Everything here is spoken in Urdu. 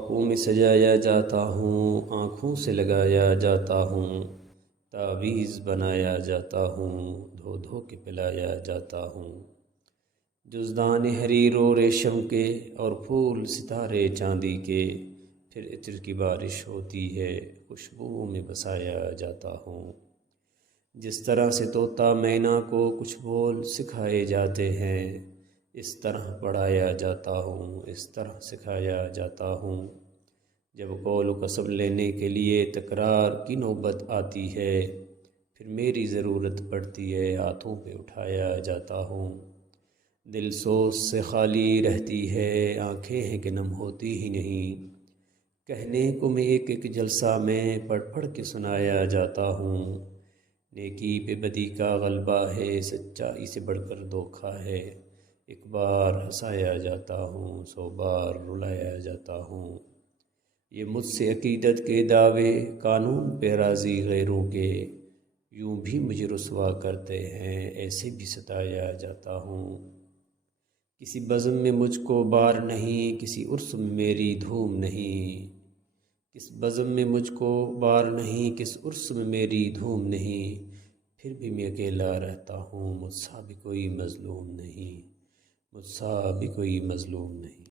خاکوں میں سجایا جاتا ہوں، آنکھوں سے لگایا جاتا ہوں، تعویذ بنایا جاتا ہوں، دھو دھو کے پلایا جاتا ہوں۔ جزدان حریر و ریشم کے اور پھول ستارے چاندی کے، پھر عطر کی بارش ہوتی ہے، خوشبو میں بسایا جاتا ہوں۔ جس طرح سے طوطا مینا کو کچھ بول سکھائے جاتے ہیں، اس طرح پڑھایا جاتا ہوں، اس طرح سکھایا جاتا ہوں۔ جب قول و قسم لینے کے لیے تکرار کی نوبت آتی ہے، پھر میری ضرورت پڑتی ہے، ہاتھوں پہ اٹھایا جاتا ہوں۔ دل سوز سے خالی رہتی ہے، آنکھیں ہیں کہ نم ہوتی ہی نہیں۔ کہنے کو میں ایک ایک جلسہ میں پڑھ پڑھ کے سنایا جاتا ہوں۔ نیکی پہ بدی کا غلبہ ہے، سچائی سے بڑھ کر دھوکا ہے۔ ایک بار ہنسایا جاتا ہوں، 100 بار رلایا جاتا ہوں۔ یہ مجھ سے عقیدت کے دعوے، قانون پہ راضی غیروں کے، یوں بھی مجھے رسوا کرتے ہیں، ایسے بھی ستایا جاتا ہوں۔ کسی بزم میں مجھ کو بار نہیں، کسی عرس میں میری دھوم نہیں۔ کس بزم میں مجھ کو بار نہیں، کس عرس میں میری دھوم نہیں۔ پھر بھی میں اکیلا رہتا ہوں، مجھ سا بھی کوئی مظلوم نہیں، مجھ سا بھی کوئی مظلوم نہیں۔